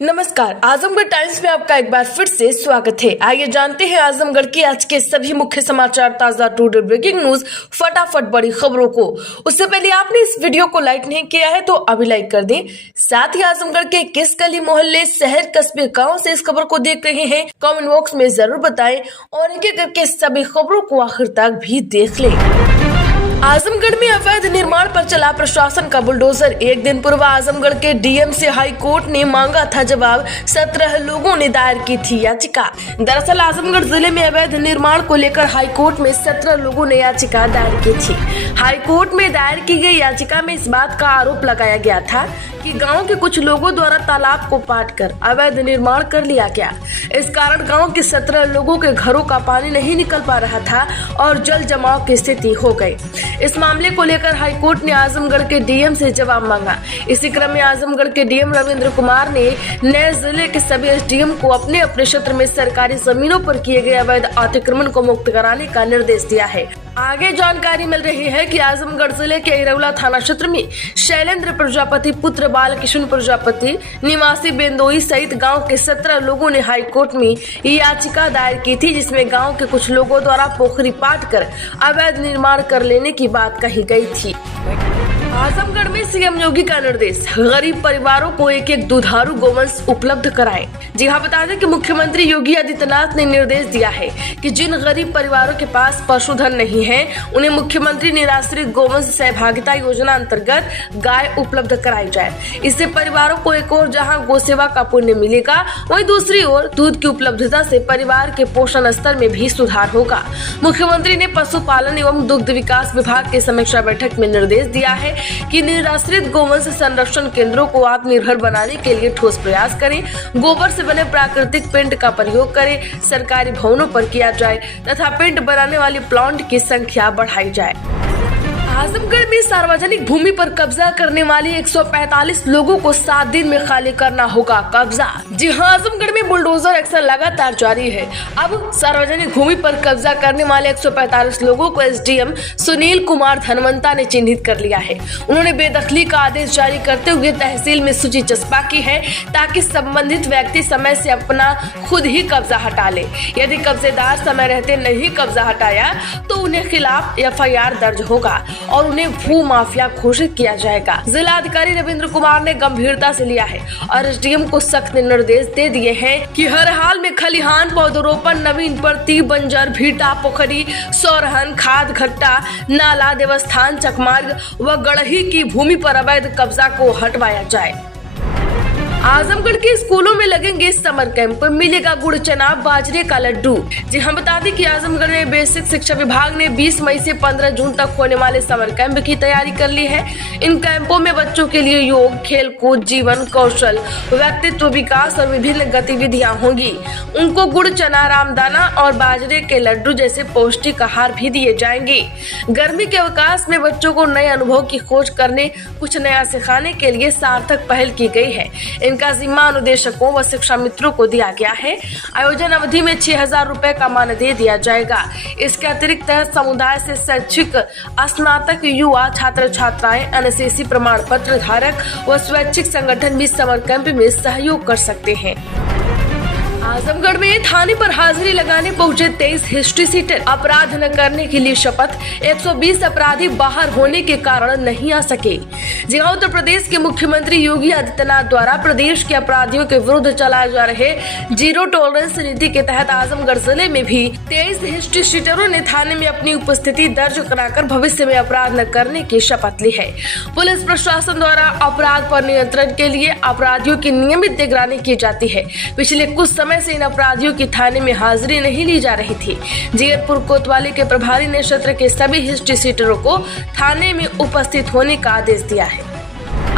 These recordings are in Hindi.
नमस्कार, आजमगढ़ टाइम्स में आपका एक बार फिर से स्वागत है। आइए जानते हैं आजमगढ़ की आज के सभी मुख्य समाचार, ताजा टुडे ब्रेकिंग न्यूज, फटाफट बड़ी खबरों को। उससे पहले आपने इस वीडियो को लाइक नहीं किया है तो अभी लाइक कर दें। साथ ही आजमगढ़ के किस गली, मोहल्ले, शहर, कस्बे, गाँव से इस खबर को देख रहे हैं, कमेंट बॉक्स में जरूर बताएं और एक एक करके सभी खबरों को आखिर तक भी देख लें। आजमगढ़ में अवैध निर्माण पर चला प्रशासन का बुलडोजर। एक दिन पूर्व आजमगढ़ के डीएम से हाई कोर्ट ने मांगा था जवाब। 17 लोगों ने दायर की थी याचिका। दरअसल आजमगढ़ जिले में अवैध निर्माण को लेकर हाई कोर्ट में 17 लोगों ने याचिका दायर की थी। हाई कोर्ट में दायर की गई याचिका में इस बात का आरोप लगाया गया था कि गांव के कुछ लोगों द्वारा तालाब को पाटकर अवैध निर्माण कर लिया गया। इस कारण गांव के 17 लोगों के घरों का पानी नहीं निकल पा रहा था और जल जमाव की स्थिति हो गई। इस मामले को लेकर हाईकोर्ट ने आजमगढ़ के डीएम से जवाब मांगा। इसी क्रम में आजमगढ़ के डीएम रविंद्र कुमार ने नए जिले के सभी एसडीएम को अपने अपने क्षेत्र में सरकारी जमीनों पर किए गए अवैध अतिक्रमण को मुक्त कराने का निर्देश दिया है। आगे जानकारी मिल रही है कि आजमगढ़ जिले के इरौला थाना क्षेत्र में शैलेंद्र प्रजापति पुत्र बालकृष्ण प्रजापति निवासी बेंदोई सहित गांव के 17 लोगों ने हाई कोर्ट में याचिका दायर की थी, जिसमें गांव के कुछ लोगों द्वारा पोखरी पाट कर अवैध निर्माण कर लेने की बात कही गई थी। आजमगढ़ में सीएम योगी का निर्देश, गरीब परिवारों को एक एक दुधारू गोवंश उपलब्ध कराएं। जी हां, बता दें कि मुख्यमंत्री योगी आदित्यनाथ ने निर्देश दिया है कि जिन गरीब परिवारों के पास पशुधन नहीं है, उन्हें मुख्यमंत्री निराश्रित गोवंश सहभागिता योजना अंतर्गत गाय उपलब्ध कराई जाए। इससे परिवारों को एक और जहां गोसेवा का पुण्य मिलेगा, वहीं दूसरी ओर दूध की उपलब्धता से परिवार के पोषण स्तर में भी सुधार होगा। मुख्यमंत्री ने पशुपालन एवं दुग्ध विकास विभाग की समीक्षा बैठक में निर्देश दिया है कि निराश्रित गोवंश संरक्षण केंद्रों को आत्मनिर्भर बनाने के लिए ठोस प्रयास करें। गोबर से बने प्राकृतिक पेंट का प्रयोग करें, सरकारी भवनों पर किया जाए तथा पेंट बनाने वाली प्लांट की संख्या बढ़ाई जाए। आजमगढ़ में सार्वजनिक भूमि पर कब्जा करने वाले 145 लोगों को 7 दिन में खाली करना होगा कब्जा। जी हां, आजमगढ़ में बुलडोजर एक्शन लगातार जारी है। अब सार्वजनिक भूमि पर कब्जा करने वाले 145 लोगों को एसडीएम सुनील कुमार धनवंता ने चिन्हित कर लिया है। उन्होंने बेदखली का आदेश जारी करते हुए तहसील में सूची चस्पा की है ताकि संबंधित व्यक्ति समय से अपना खुद ही कब्जा हटा ले। यदि कब्जेदार समय रहते नहीं कब्जा हटाया तो उन्हें खिलाफ एफआईआर दर्ज होगा और उन्हें भू माफिया घोषित किया जाएगा। जिला अधिकारी रविंद्र कुमार ने गंभीरता से लिया है और एसडीएम को सख्त निर्देश दे दिए हैं कि हर हाल में खलिहान, पौधरोपण, नवीन प्रति, बंजर, भीटा, पोखरी, सौरहन, खाद, घट्टा, नाला, देवस्थान, चकमार्ग व गढ़ही की भूमि पर अवैध कब्जा को हटवाया जाए। आजमगढ़ के स्कूलों में लगेंगे समर कैंप, मिलेगा गुड़, चना, बाजरे का लड्डू। जी हम बता दें कि आजमगढ़ में बेसिक शिक्षा विभाग ने 20 मई से 15 जून तक होने वाले समर कैंप की तैयारी कर ली है। इन कैंपों में बच्चों के लिए योग, खेल कूद, जीवन कौशल, व्यक्तित्व विकास और विभिन्न गतिविधियां होंगी। उनको गुड़, चना, रामदाना और बाजरे के लड्डू जैसे पौष्टिक आहार भी दिए जाएंगे। गर्मी के अवकाश में बच्चों को नए अनुभव की खोज करने, कुछ नया सिखाने के लिए सार्थक पहल की गई है। इनका जिम्मा अनुदेशकों व शिक्षा मित्रों को दिया गया है। आयोजन अवधि में 6000 रुपए का मानदेय दिया जाएगा। इसके अतिरिक्त समुदाय से शैक्षिक स्नातक, युवा, छात्र छात्राएं, एनएसएस प्रमाण पत्र धारक व स्वैच्छिक संगठन भी समर कैंप में सहयोग कर सकते हैं। आजमगढ़ में थाने पर हाजिरी लगाने पहुंचे 23 हिस्ट्री सीटर, अपराध न करने के लिए शपथ। 120 अपराधी बाहर होने के कारण नहीं आ सके। जी हां, उत्तर प्रदेश के मुख्यमंत्री योगी आदित्यनाथ द्वारा प्रदेश के अपराधियों के विरुद्ध चलाए जा रहे जीरो टॉलरेंस नीति के तहत आजमगढ़ जिले में भी 23 हिस्ट्री सीटरों ने थाने में अपनी उपस्थिति दर्ज कराकर भविष्य में अपराध न करने की शपथ ली है। पुलिस प्रशासन द्वारा अपराध पर नियंत्रण के लिए अपराधियों की नियमित निगरानी की जाती है। पिछले कुछ समय से इन अपराधियों की थाने में हाजिरी नहीं ली जा रही थी। जीरपुर कोतवाली के प्रभारी ने क्षेत्र के सभी हिस्ट्री सीटरों को थाने में उपस्थित होने का आदेश दिया है।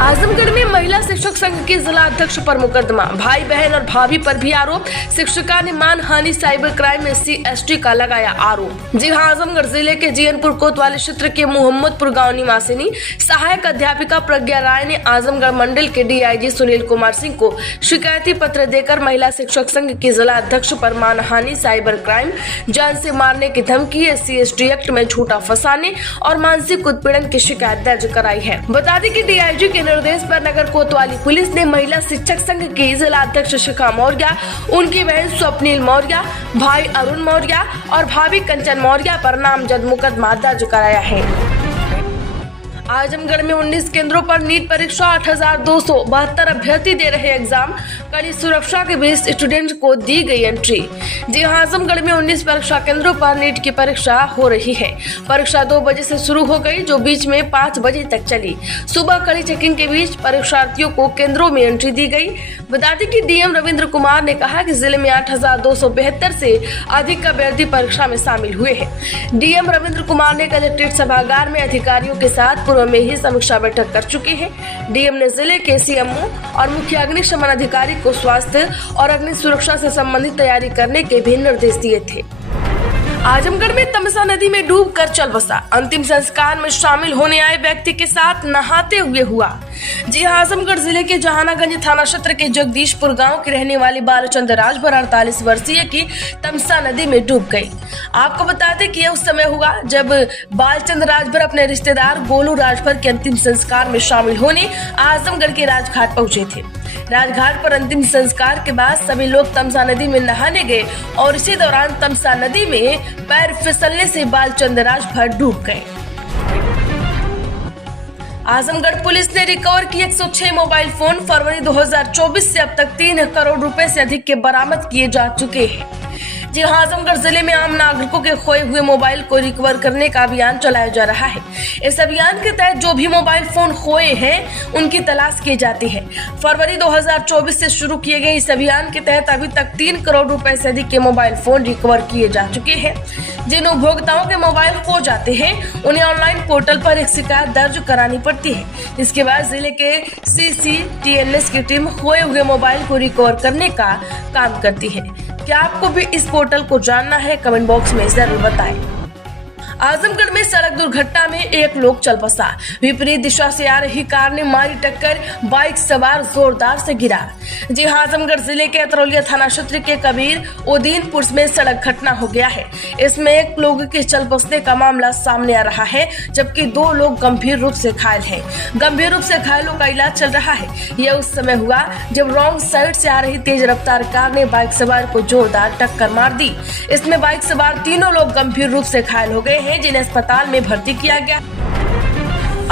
आजमगढ़ में महिला शिक्षक संघ के जिला अध्यक्ष पर मुकदमा, भाई बहन और भाभी पर भी आरोप। शिक्षिका ने मानहानि साइबर क्राइम में SC/ST का लगाया आरोप। जी हां, आजमगढ़ जिले के जीरपुर कोतवाली क्षेत्र के मोहम्मदपुर गांव निवासिनी सहायक अध्यापिका प्रज्ञा राय ने आजमगढ़ मंडल के डीआईजी सुनील कुमार सिंह को शिकायती पत्र देकर महिला शिक्षक संघ के जिला अध्यक्ष पर मानहानि, साइबर क्राइम, जान से मारने की धमकी, SC/ST एक्ट में झूठा फंसाने और मानसिक उत्पीड़न की शिकायत दर्ज कराई है। बता दें कि डीआईजी के निर्देश पर नगर कोतवाली पुलिस ने महिला शिक्षक संघ की जिला अध्यक्ष शिखा मौर्य, उनकी बहन स्वप्निल मौर्य, भाई अरुण मौर्य और भाभी कंचन मौर्य पर नामजद मुकदमा दर्ज कराया है। आजमगढ़ में 19 केंद्रों पर नीट परीक्षा 8,272 अभ्यर्थी दे रहे एग्जाम, कड़ी सुरक्षा के बीच स्टूडेंट को दी गई एंट्री। जी हां, आजमगढ़ में 19 परीक्षा केंद्रों पर नीट की परीक्षा हो रही है। परीक्षा 2 बजे से शुरू हो गई, जो बीच में 5 बजे तक चली। सुबह कड़ी चेकिंग के बीच परीक्षार्थियों को केंद्रों में एंट्री दी गई। बता दें कि डीएम रविंद्र कुमार ने कहा कि जिले में 8,272 से अधिक अभ्यर्थी परीक्षा में शामिल हुए हैं। डीएम रविंद्र कुमार ने कलेक्ट्रेट सभागार में अधिकारियों के साथ पूर्व में ही समीक्षा बैठक कर चुके हैं। डीएम ने जिले के सीएमओ और मुख्य अग्निशमन अधिकारी को स्वास्थ्य और अग्नि सुरक्षा से संबंधित तैयारी करने के भी निर्देश दिए थे। आजमगढ़ में तमसा नदी में डूबकर चल बसा, अंतिम संस्कार में शामिल होने आए व्यक्ति के साथ नहाते हुए हुआ। जी हां, आजमगढ़ जिले के जहानागंज थाना क्षेत्र के जगदीशपुर गांव के रहने वाली बालचंद राजभर 48 वर्षीय की तमसा नदी में डूब गई। आपको बता दें कि यह उस समय हुआ जब बालचंद राजभर अपने रिश्तेदार गोलू राजभर के अंतिम संस्कार में शामिल होने आजमगढ़ के राजघाट पहुंचे थे। राजघाट पर अंतिम संस्कार के बाद सभी लोग तमसा नदी में नहाने गए और इसी दौरान तमसा नदी में पैर फिसलने से बालचंद राजभर डूब गए। आजमगढ़ पुलिस ने रिकवर की 106 मोबाइल फोन। फरवरी 2024 से अब तक 3 करोड़ रुपए से अधिक के बरामद किए जा चुके हैं। जी हां, आजमगढ़ जिले में आम नागरिकों के खोए हुए मोबाइल को रिकवर करने का अभियान चलाया जा रहा है। इस अभियान के तहत जो भी मोबाइल फोन खोए हैं उनकी तलाश की जाती है। फरवरी 2024 से शुरू किए गए इस अभियान के तहत अभी तक 3 करोड़ रुपए से अधिक के मोबाइल फोन रिकवर किए जा चुके हैं। जिन उपभोक्ताओं के मोबाइल खो जाते हैं उन्हें ऑनलाइन पोर्टल पर एक शिकायत दर्ज करानी पड़ती है। इसके बाद जिले के CCTNS की टीम खोए हुए मोबाइल को रिकवर करने का काम करती है। क्या आपको भी इस पोर्टल को जानना है? कमेंट बॉक्स में जरूर बताएं। आजमगढ़ में सड़क दुर्घटना में एक लोग चल बसा। विपरीत दिशा से आ रही कार ने मारी टक्कर, बाइक सवार जोरदार से गिरा। जी हां, आजमगढ़ जिले के अतरौलिया थाना क्षेत्र के कबीर उदीनपुर में सड़क घटना हो गया है। इसमें एक लोग के चल बसने का मामला सामने आ रहा है, जबकि 2 लोग गंभीर रूप से घायल हैं। गंभीर रूप से घायलों का इलाज चल रहा है। यह उस समय हुआ जब रॉन्ग साइड से आ रही तेज रफ्तार कार ने बाइक सवार को जोरदार टक्कर मार दी। इसमें बाइक सवार 3 लोग गंभीर रूप से घायल हो गए हैं, जिन्हें अस्पताल में भर्ती किया गया।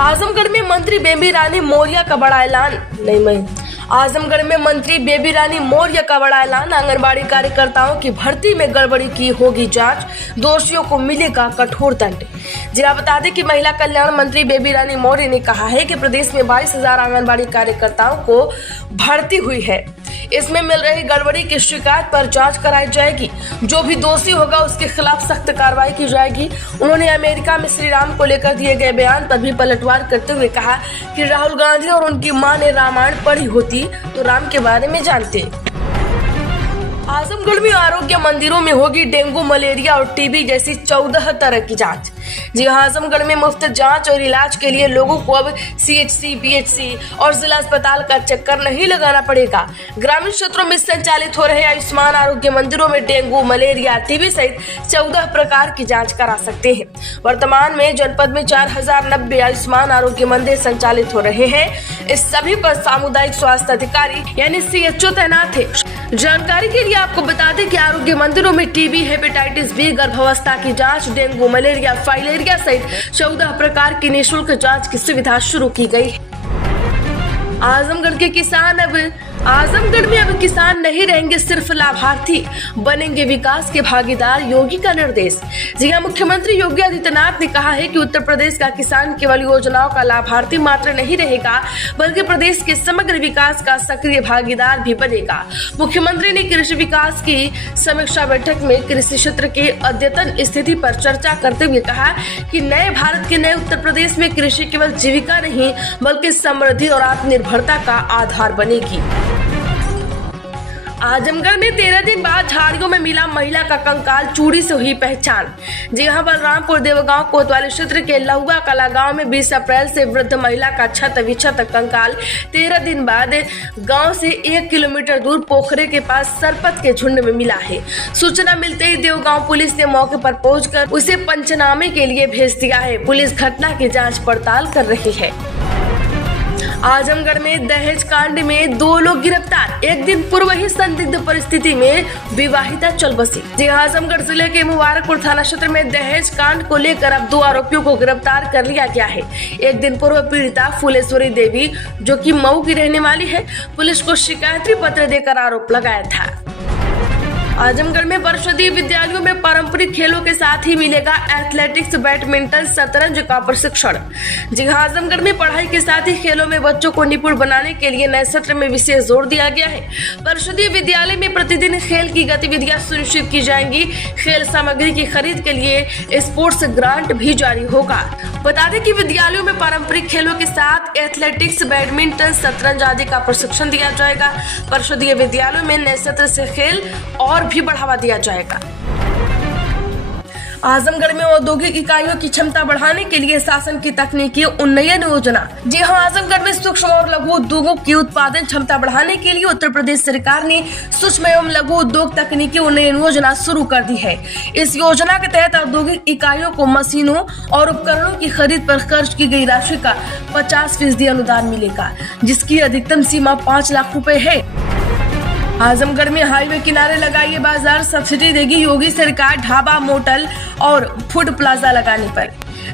आजमगढ़ में मंत्री बेबी रानी मौर्य का बड़ा ऐलान। आजमगढ़ में मंत्री बेबी रानी मौर्य का बड़ा ऐलान। आंगनबाड़ी कार्यकर्ताओं की भर्ती में गड़बड़ी की होगी जांच, दोषियों को मिलेगा कठोर दंड। जिला बता दें कि महिला कल्याण मंत्री बेबी रानी मौर्य ने कहा है कि प्रदेश में 22,000 आंगनबाड़ी कार्यकर्ताओं को भर्ती हुई है। इसमें मिल रही गड़बड़ी की शिकायत पर जांच कराई जाएगी। जो भी दोषी होगा उसके खिलाफ सख्त कार्रवाई की जाएगी। उन्होंने अमेरिका में श्री राम को लेकर दिए गए बयान पर भी पलटवार करते हुए कहा कि राहुल गांधी और उनकी मां ने रामायण पढ़ी होती तो राम के बारे में जानते। आजमगढ़ में आरोग्य मंदिरों में होगी डेंगू, मलेरिया और टीबी जैसी 14 तरह की जांच। जी हां, आजमगढ़ में मुफ्त जांच और इलाज के लिए लोगों को अब CHC, BHC और जिला अस्पताल का चक्कर नहीं लगाना पड़ेगा। ग्रामीण क्षेत्रों में संचालित हो रहे आयुष्मान आरोग्य मंदिरों में डेंगू, मलेरिया, टीबी सहित 14 प्रकार की जांच करा सकते हैं। वर्तमान में जनपद में 4090 आयुष्मान आरोग्य मंदिर संचालित हो रहे हैं। इस सभी पर सामुदायिक स्वास्थ्य अधिकारी यानी CHO तैनात है। जानकारी के लिए आपको बता दें कि आरोग्य मंदिरों में टीबी, हेपेटाइटिस B, गर्भावस्था की जांच, डेंगू, मलेरिया, फाइलेरिया सहित 14 प्रकार की निःशुल्क जांच की सुविधा शुरू की गई है। आजमगढ़ में अब किसान नहीं रहेंगे सिर्फ लाभार्थी, बनेंगे विकास के भागीदार, योगी का निर्देश। जी हां, मुख्यमंत्री योगी आदित्यनाथ ने कहा है कि उत्तर प्रदेश का किसान केवल योजनाओं का लाभार्थी मात्र नहीं रहेगा, बल्कि प्रदेश के समग्र विकास का सक्रिय भागीदार भी बनेगा। मुख्यमंत्री ने कृषि विकास की समीक्षा बैठक में कृषि क्षेत्र के अद्यतन स्थिति पर चर्चा करते हुए कहा कि नए भारत के नए उत्तर प्रदेश में कृषि केवल जीविका नहीं बल्कि समृद्धि और आत्मनिर्भरता का आधार बनेगी। आजमगढ़ में 13 दिन बाद झाड़ियों में मिला महिला का कंकाल, चूड़ी से हुई पहचान। जी हां, बलरामपुर देवगांव कोतवाली क्षेत्र के लहुआ कला गांव में 20 अप्रैल से वृद्ध महिला का क्षत विक्षत कंकाल 13 दिन बाद गांव से 1 किलोमीटर दूर पोखरे के पास सरपत के झुंड में मिला है। सूचना मिलते ही देवगांव पुलिस ने मौके पर पहुंचकर उसे पंचनामे के लिए भेज दिया है। पुलिस घटना की जाँच पड़ताल कर रही है। आजमगढ़ में दहेज कांड में 2 लोग गिरफ्तार। एक दिन पूर्व ही संदिग्ध परिस्थिति में विवाहिता चल बसी। जी आजमगढ़ जिले के मुबारकपुर थाना क्षेत्र में दहेज कांड को लेकर अब 2 आरोपियों को गिरफ्तार कर लिया गया है। एक दिन पूर्व पीड़िता फुलेश्वरी देवी, जो कि मऊ की रहने वाली है, पुलिस को शिकायती पत्र देकर आरोप लगाया था। आजमगढ़ में परिषदीय विद्यालयों में पारंपरिक खेलों के साथ ही मिलेगा एथलेटिक्स, बैडमिंटन, शतरंज का प्रशिक्षण। जी हां, आजमगढ़ में पढ़ाई के साथ ही खेलों में बच्चों को निपुण बनाने के लिए नए सत्र में विशेष जोर दिया गया है। परिषदीय विद्यालय में प्रतिदिन खेल की गतिविधियां सुनिश्चित की जाएंगी। खेल सामग्री की खरीद के लिए स्पोर्ट्स ग्रांट भी जारी होगा। बता दें कि विद्यालयों में पारंपरिक खेलों के साथ एथलेटिक्स, बैडमिंटन, शतरंज आदि का प्रशिक्षण दिया जाएगा। परिषदीय विद्यालयों में नए सत्र से खेल और भी बढ़ावा दिया जाएगा। आजमगढ़ में औद्योगिक इकाइयों की क्षमता बढ़ाने के लिए शासन की तकनीकी उन्नयन योजना। जी हां, आजमगढ़ में सूक्ष्म और लघु उद्योगों की उत्पादन क्षमता बढ़ाने के लिए उत्तर प्रदेश सरकार ने सूक्ष्म एवं लघु उद्योग तकनीकी उन्नयन योजना शुरू कर दी है। इस योजना के तहत औद्योगिक इकाइयों को मशीनों और उपकरणों की खरीद पर खर्च की गई राशि का 50% अनुदान मिलेगा, जिसकी अधिकतम सीमा 5 लाख रुपए है। आजमगढ़ में हाईवे किनारे लगाइए बाजार, सब्सिडी देगी योगी सरकार ढाबा, मोटल और फूड प्लाजा लगाने पर।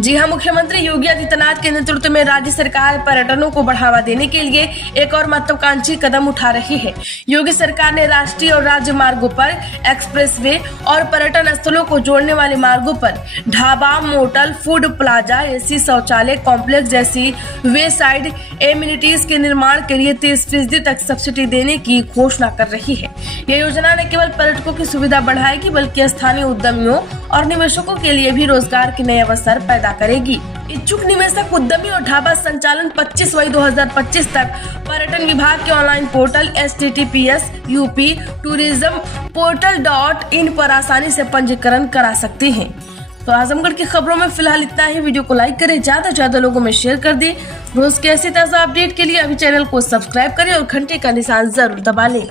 जी हां, मुख्यमंत्री योगी आदित्यनाथ के नेतृत्व में राज्य सरकार पर्यटनों को बढ़ावा देने के लिए एक और महत्वाकांक्षी कदम उठा रही है। योगी सरकार ने राष्ट्रीय और राज्य मार्गों पर, एक्सप्रेसवे और पर्यटन स्थलों को जोड़ने वाले मार्गों पर dhaba, motel, food plaza, AC शौचालय कॉम्प्लेक्स जैसी वे साइड एमिनिटीज के निर्माण के लिए 30% तक सब्सिडी देने की घोषणा कर रही है। यह योजना न केवल पर्यटकों की सुविधा बढ़ाएगी, बल्कि स्थानीय उद्यमियों और निवेशकों के लिए भी रोजगार के नए अवसर पैदा करेगी। इच्छुक निवेशक, उद्यमी और ढाबा संचालन 25 मई 2025 तक पर्यटन विभाग के ऑनलाइन पोर्टल https://uptourismportal.in पर आसानी से पंजीकरण करा सकते हैं। तो आजमगढ़ की खबरों में फिलहाल इतना ही। वीडियो को लाइक करें, ज्यादा से ज्यादा लोगों में शेयर कर दें। रोज के ऐसी ताजा अपडेट के लिए अभी चैनल को सब्सक्राइब करें और घंटे का निशान जरूर दबा लें।